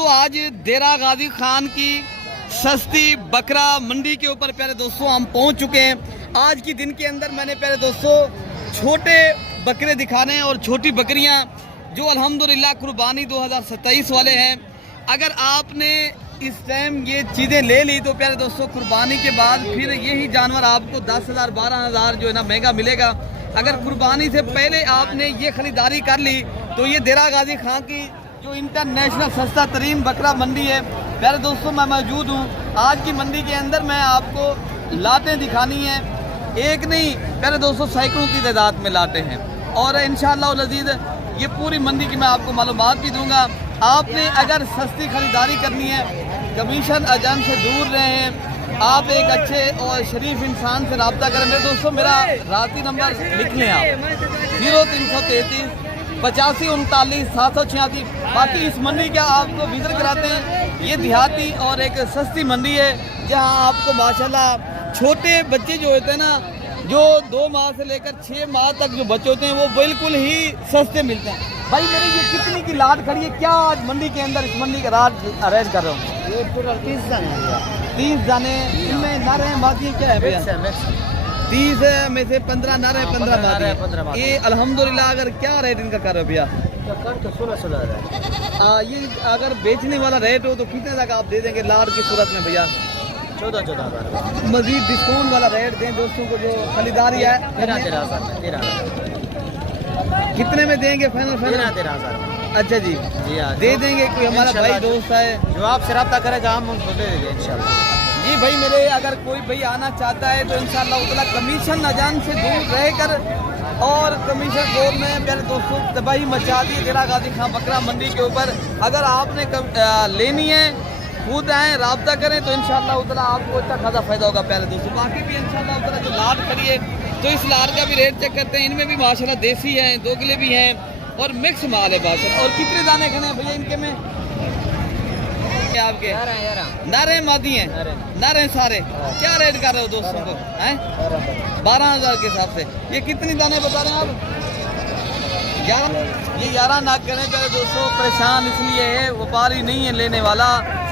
दोस्तों आज देरा गाजी खान की सस्ती बकरा मंडी के ऊपर प्यारे दोस्तों हम पहुंच चुके हैं। आज की दिन के अंदर मैंने प्यारे दोस्तों छोटे बकरे दिखाने हैं और छोटी बकरियां जो अल्हम्दुलिल्लाह कुर्बानी 2027 वाले हैं। अगर आपने इस टाइम ये चीज़ें ले ली तो प्यारे दोस्तों कुर्बानी के बाद फिर यही जानवर आपको 10,000 12,000 जो है ना महंगा मिलेगा। अगर कुर्बानी से पहले आपने ये खरीदारी कर ली तो ये देरा गाजी खान की जो इंटरनेशनल सस्ता तरीन बकरा मंडी है प्यारे दोस्तों मैं मौजूद हूँ। आज की मंडी के अंदर मैं आपको लाटें दिखानी है, एक नहीं प्यारे दोस्तों सैकड़ों की तादाद में लाटें हैं और इंशाअल्लाह लजीज ये पूरी मंडी की मैं आपको मालूमात भी दूंगा। आपने अगर सस्ती खरीदारी करनी है, कमीशन एजेंट से दूर रहें, आप एक अच्छे और शरीफ इंसान से रब्ता करें। मेरे दोस्तों मेरा राती नंबर लिख लें आप 0333 85 39 786। बाकी इस मंडी का आपको विजिट कराते हैं। ये देहाती और एक सस्ती मंडी है जहां आपको माशाल्लाह छोटे बच्चे जो होते हैं ना, जो 2 माह से लेकर 6 माह तक जो बच्चे होते हैं वो बिल्कुल ही सस्ते मिलते हैं। भाई मेरी ये कितनी की लाट खड़ी है, क्या आज मंडी के अंदर इस मंडी का रात अरेंज कर रहा हूँ? ये टोटल 30 जाने हैं। 30 जाने, इनमें नर हैं मादी क्या है भैया? 30 में से 15 नर है 15 मादी। ये अल्हम्दुलिल्लाह अगर क्या रेट इनका कर रहे हो भैया? तो 16 ये अगर बेचने वाला रेट हो तो कितने तक आप दे देंगे लाट की सूरत में भैया? 14,000 मजीद डिस्काउंट वाला रेट दें दोस्तों को जो खरीदारी है। 13,000 कितने में देंगे फाइनल? 13,000 अच्छा जी हाँ, दे देंगे। कोई हमारा भाई दोस्त है जो आपसे रब्ता करेगा हम उनको दे देंगे इंशाल्लाह। जी भाई मेरे अगर कोई भाई आना चाहता है तो इंशाअल्लाह उतना कमीशन अजान से दूर रहकर और कमीशन जोर में प्यारे दोस्तों तबाही मचा दी देरा गाजी खान बकरा मंडी के ऊपर। अगर आपने लेनी है खुद आए रब्ता करें तो इंशाअल्लाह उतना आपको अच्छा खासा फायदा होगा प्यारे दोस्तों। बाकी भी इंशाअल्लाह उतना जो लाट खड़ी है तो इस लाट का भी रेट चेक करते हैं। इनमें भी माशाल्लाह देसी हैं, दोगले भी हैं और मिक्स माल है माशाल्लाह। और कितने दाने खड़े हैं भैया इनके में? आपके नर हैं मादी हैं? नर हैं सारे। क्या रेट कर रहे हो दोस्तों को? हैं 12,000 के हिसाब से। ये कितनी दाने बता रहे हैं आप? 11। ये 11 नाक करें प्यारे दोस्तों। परेशान इसलिए है व्यापारी नहीं है लेने वाला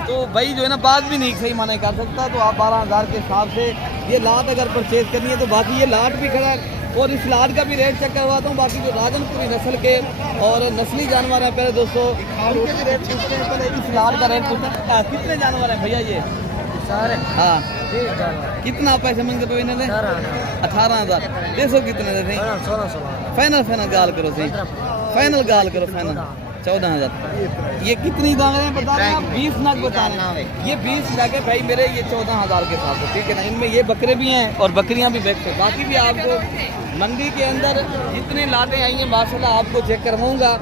तो भाई जो है ना बात भी नहीं सही माने कर सकता। तो आप 12,000 के हिसाब से ये लाट अगर परचेज करनी है तो बाकी ये लाट भी खड़ा है और इस लाट का भी रेट चेक करवाता हूँ। बाकी जो राजनपुरी नस्ल के और नस्ली जानवर हैं प्यारे दोस्तों उनके भी रेट पूछते हैं। पहले इस लाट का रेट पूछते हैं। कितने जानवर हैं भैया ये सारे? हाँ कितना पैसे मांगते पे इन्होंने? 18,000। देखो कितने देते हैं? 16 फाइनल गाल करो सही, फाइनल गाल करो फाइनल 14,000। ये कितनी दाने बता रहे हैं आप? 20 नग बता रहे हैं। ये 20 नग है भाई मेरे, ये 14,000 के साथ है, ठीक है ना। इनमें ये बकरे भी हैं और बकरियां भी बेचते हैं। बाकी भी आपको मंडी के अंदर जितने लाटें आई हैं माशाल्लाह आपको चेक करवाऊंगा।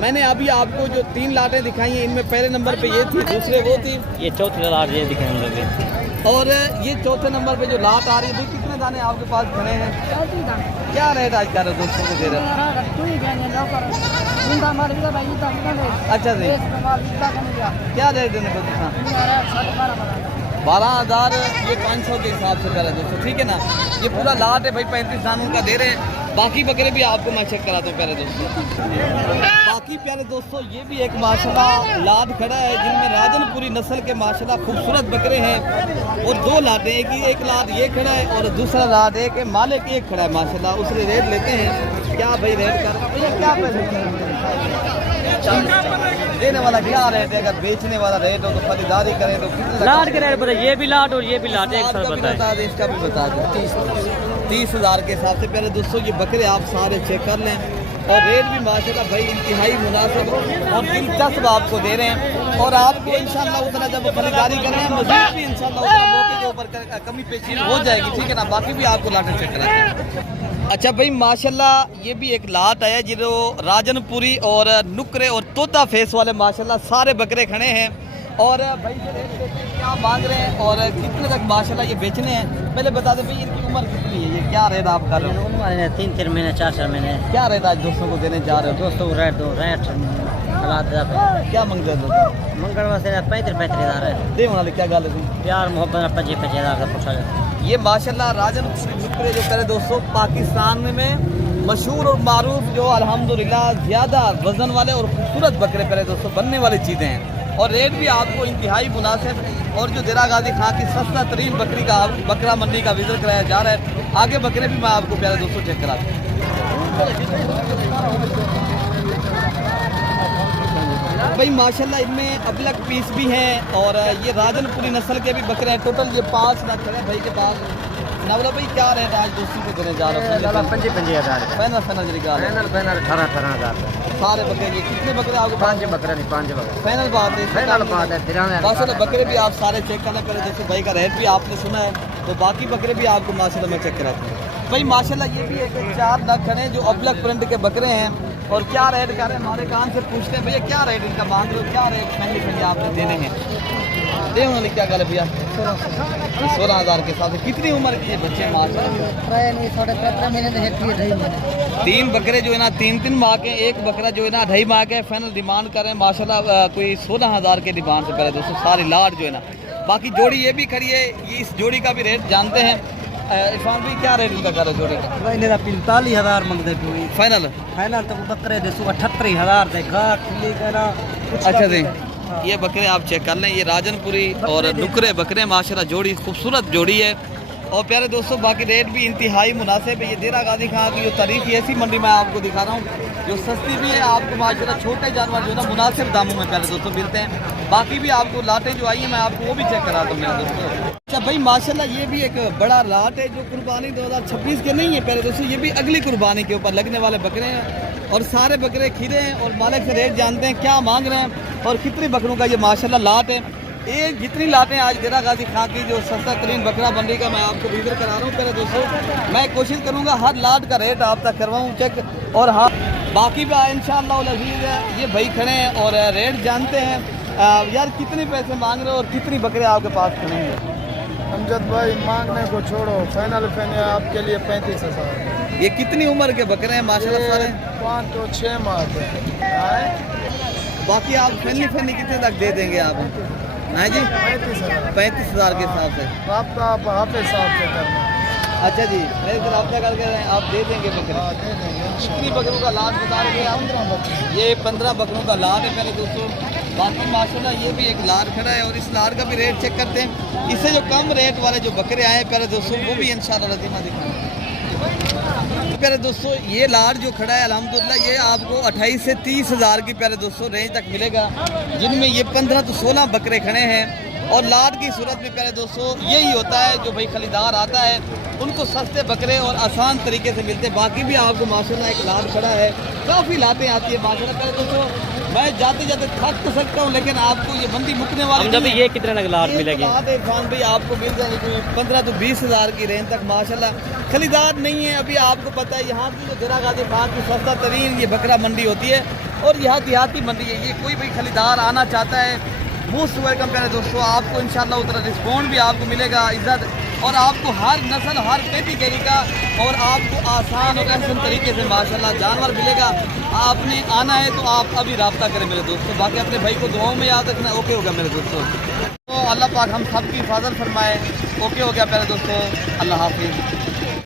मैंने अभी आपको जो 3 लाटें दिखाई हैं इनमें पहले नंबर पे ये थी, दूसरे वो थी, ये चौथी लाट ये दिखाएंगे और ये चौथे नंबर पे जो लाट आ रही है। कितने दाने आपके पास खड़े हैं? क्या रेट आज कर रहे हो दोस्तों को दे रहे हो? अच्छा जी क्या रेट देने को? 12,000। ये 500 के हिसाब से करें दोस्तों, ठीक है ना। ये पूरा लाट है भाई 35 दानों का दे रहे हैं। बाकी बकरे भी आपको मैं चेक कराता हूँ प्यारे दोस्तों। बाकी प्यारे दोस्तों ये भी एक माशाल्लाह लाट खड़ा है जिनमें राजनपुरी नस्ल के माशाल्लाह खूबसूरत बकरे हैं और 2 लाटें, एक लाट ये खड़ा है और दूसरा लाट एक मालिक एक खड़ा है माशाल्लाह। उससे रेट लेते हैं। क्या भाई रेट कर क्या पैसे देने वाला क्या रेट है? अगर बेचने वाला रेट हो तो खरीदारी करें तो कितना लाट के रेट बताइए? ये भी लाट और ये भी लाट एक साथ बता दें, इसका भी बता दें। 30,000 के हिसाब से प्यारे दोस्तों ये बकरे आप सारे चेक कर लें और रेट भी माशाल्लाह भाई इंतहाई मुनासिब और दिलचस्प आपको दे रहे हैं। और आपको इंशाल्लाह उतना जब खरीदारी कर रहे हैं मज़ीद भी इंशाल्लाह मौके के ऊपर कमी पेशी हो जाएगी, ठीक है ना। बाकी भी आपको लाटें चेक कराते हैं। अच्छा भाई माशाल्लाह ये भी एक लाट है जो राजनपुरी और नुकरे और तोता फेस वाले माशाल्लाह सारे बकरे खड़े हैं। और भाई क्या मांग रहे हैं और कितने तक माशाल्लाह ये बेचने हैं? पहले बता दें भाई इनकी उम्र कितनी है, ये क्या रेट आप कर रहे हो? उम्र 3 महीने 4 महीने। क्या रेट आज दोस्तों को देने जा रहे हो? दोस्तों रेट दो रेट क्या मंगते हो दोस्तों? मंगल वास्ते 35,000 है। दे वाले क्या गल है? प्यार मोहब्बत 25,000 का पूछा जाए। ये माशाल्लाह राजनपुरी नुकरे जो करे दोस्तों पाकिस्तान में मशहूर और मारूफ जो अल्हम्दुलिल्लाह ज़्यादा वजन वाले और खूबसूरत बकरे करे दोस्तों बनने वाली चीज़ें हैं। और रेट भी आपको इंतहाई मुनासिब, और जो देरा गाजी खां की सस्ता तरीन बकरी का बकरा मंडी का विजिट कराया जा रहा है। आगे बकरे भी मैं आपको प्यारे दोस्तों चेक कराता हूँ। भाई माशाल्लाह इनमें अबलग पीस भी हैं, और ये राजनपुरी नस्ल के भी बकरे हैं। टोटल ये 5 रख रहे हैं भाई के पास। नवला भाई क्या रेट आज दोस्तों को देने जा रहे हैं? 55,000 फाइनल फाइनल जरिए फाइनल 18,000 सारे बकरे ये कितने बकरे आपको? 5 बकरे नहीं 5 बकरे फाइनल बात है, फाइनल बात है। माशाल्लाह बकरे भी आप सारे चेक करना करें। जैसे भाई का रेट भी आपने सुना है, तो बाकी बकरे भी आपको माशाल्लाह मैं चेक कराता हूँ। भाई माशाल्लाह ये भी एक 4 नग खड़े हैं जो अबलग प्रिंट के बकरे हैं। और क्या रेट कर रहे हैं? हमारे कान से पूछते हैं भैया क्या रेट इनका मांग रहे हो, क्या रेट महंगे आपने देने हैं? दे उन्होंने क्या कर भैया? 16,000 के साथ। कितनी उम्र के ये बच्चे? माशाल्लाह 3 बकरे जो है ना 3-3 माह के, एक बकरा जो है ना 2.5 माह के। फाइनल डिमांड कर रहे हैं माशाल्लाह कोई 16,000 के डिमांड से पहले दोस्तों सारी लाट जो है ना। बाकी जोड़ी ये भी खड़ी है, ये इस जोड़ी का भी रेट जानते हैं। इरफान भाई क्या रेट इनका कर रहे जोड़ी का? 45,000 मंगते फाइनल फाइनल तो बकरे 78,000 देखा। अच्छा जी, ये बकरे आप चेक कर लें, ये राजनपुरी और नुकरे बकरे माशाल्लाह जोड़ी खूबसूरत जोड़ी है। और प्यारे दोस्तों बाकी रेट भी इंतहाई मुनासिब है। ये देरा गाजी खां की जो तारीख ऐसी मंडी मैं आपको दिखा रहा हूँ जो सस्ती भी है, आपको माशाल्लाह छोटे जानवर जो है ना मुनासिब दामों में प्यारे दोस्तों मिलते हैं। बाकी भी आपको लाटें जो आई हैं मैं आपको वो भी चेक कराता हूँ मेरे दोस्तों। अच्छा भाई माशाल्लाह ये भी एक बड़ा लाट है जो कुर्बानी 2026 के नहीं है प्यारे दोस्तों, ये भी अगली कुर्बानी के ऊपर लगने वाले बकरे हैं। और सारे बकरे खीरे हैं, और मालिक से रेट जानते हैं क्या मांग रहे हैं और कितने बकरों का ये माशाल्लाह लाट है। ये जितनी लाटें आज देरा गाजी खां की जो सस्ता तरीन बकरा मंडी का मैं आपको विजिट करा रहा हूँ प्यारे दोस्तों, मैं कोशिश करूँगा हर लाट का रेट आप तक करवाऊँ चेक। और हाँ बाकी भी इंशाअल्लाह अज़ीज़ ये भाई खड़े हैं और रेट जानते हैं। यार कितने पैसे मांग रहे हो और कितनी बकरे आपके पास खड़े हैं? अमजद भाई मांगने को छोड़ो, फाइनल आपके लिए 35,000। ये कितनी उम्र के बकरे हैं माशाल्लाह सारे? 5 तो 6 माह के। बाकी आप फैनी कितने तक दे देंगे आप? हाँ जी 35,000 के हिसाब से। रब्ता आप हाफिज़ साहब से करना। अच्छा जी मेरे से रब्ता करके आप दे देंगे बकरे? कितनी बकरों का लाट बता रहे हैं आप? ये 15 बकरों का लाट है मेरे दोस्तों। बाकी माशाल्लाह ये भी एक लाट खड़ा है, और इस लाट का भी रेट चेक करते हैं। इससे जो कम रेट वाले जो बकरे आए हैं प्यारे दोस्तों वो भी इंशाअल्लाह लजीमा दिखाएंगे। प्यारे दोस्तों ये लाट जो खड़ा है अल्हम्दुलिल्लाह ये आपको 28 से 30,000 की प्यारे दोस्तों रेंज तक मिलेगा, जिनमें ये 15 तो 16 बकरे खड़े हैं। और लाट की सूरत में प्यारे दोस्तों यही होता है जो भाई खरीदार आता है उनको सस्ते बकरे और आसान तरीके से मिलते हैं। बाकी भी आपको माशाल्लाह एक लाट खड़ा है, काफ़ी लाटें आती है माशाल्लाह। प्यारे दोस्तों मैं जाते जाते थक तो सकता हूँ, लेकिन आपको ये मंडी मुकने वाली जब ये कितने लग लाट मिलेगी? इरफान भाई आपको मिल जाएगी कोई 15 तो 20,000 की रेंज तक माशाल्लाह। खरीदार नहीं है अभी, आपको पता है यहाँ की जो देरा गाजी खां की सस्ता तरीन ये बकरा मंडी होती है, और यहाँ देहाती मंडी है। ये कोई भी खरीदार आना चाहता है मोस्ट वेलकम प्यारे दोस्तों। आपको इंशाल्लाह उतना रिस्पॉन्ड भी आपको मिलेगा, इज्जत, और आपको हर नस्ल हर कैटेगरी का और आपको आसान और आसान तरीके से माशाल्लाह जानवर मिलेगा। आपने आना है तो आप अभी रब्ता करें मेरे दोस्तों। बाकी अपने भाई को दुआओं में याद रखना। ओके हो गया मेरे दोस्तों, तो अल्लाह पाक हम सब की हिफाजत फरमाए। ओके हो गया प्यारे दोस्तों, अल्लाह हाफिज़।